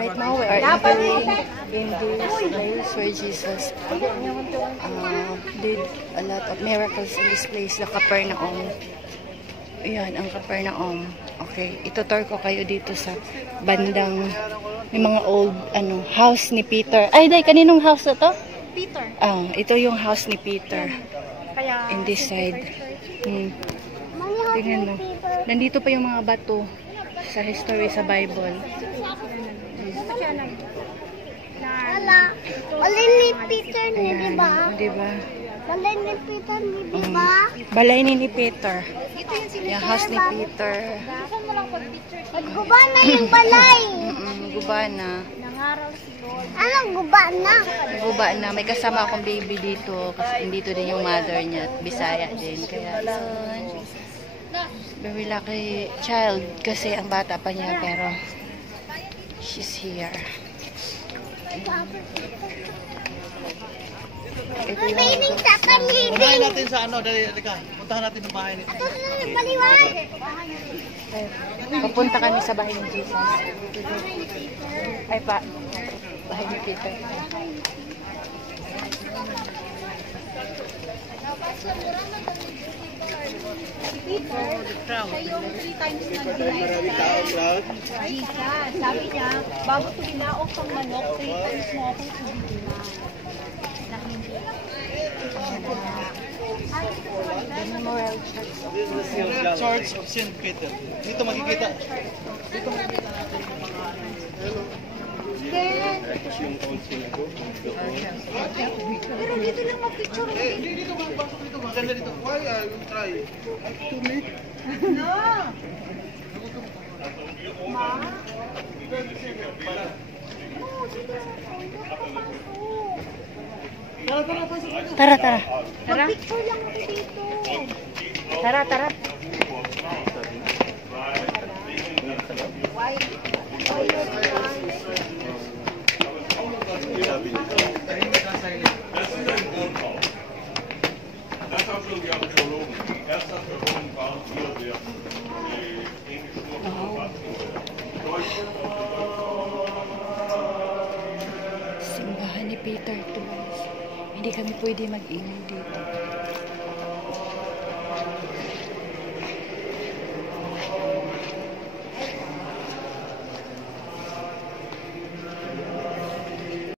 Right now, we are entering in this place where Jesus did a lot of miracles in this place, the Capernaum. Ayan, ang Capernaum. Okay, itutur ko kayo dito sa bandang, may mga old, house ni Peter. Ay, day, kaninong house na to? Peter. Ito yung house ni Peter. Kaya, in this side. Tingnan mo. Nandito pa yung mga bato sa history sa Bible. Balay ni Peter ni, di ba? Diba? Balay ni Peter ni, di ba? Balay ni Peter. Yung house ni Peter. Nagguba na yung balay. Guba na. Nangaral si Lord. Anong guba na? Guba na. May kasama akong baby dito. Kasi dito din yung mother niya. Bisaya din. Kaya yun. Very lucky child. Kasi ang bata pa niya. Pero she's here. Ito yung puntahan natin sa dali ka. Puntahan natin ang bahay nito. Papunta kami sa bahay ni Jesus. Ay pa, bahay ni Peter. Peter, siya yung 3 times na denied ka. Jesus, sabi niya, bago ito binaok pang manok, 3 times mo akong ibigila. Na hindi. Memorial Church. Church of St. Peter. Dito makikita. Dito makikita natin yung mga Pero dito lang mag-picture. dito magpasok dito. Maganda dito. Why are you try to meet? No! Ma? Oh, dito. Tara, tara. Mag-picture lang ako dito. Tara, tara. Why? Das haben schon die Archäologen. Erst als wir vorhin waren, hier der englische Simbahan ni Peter to. Hindi kami pwede mag-ingay dito.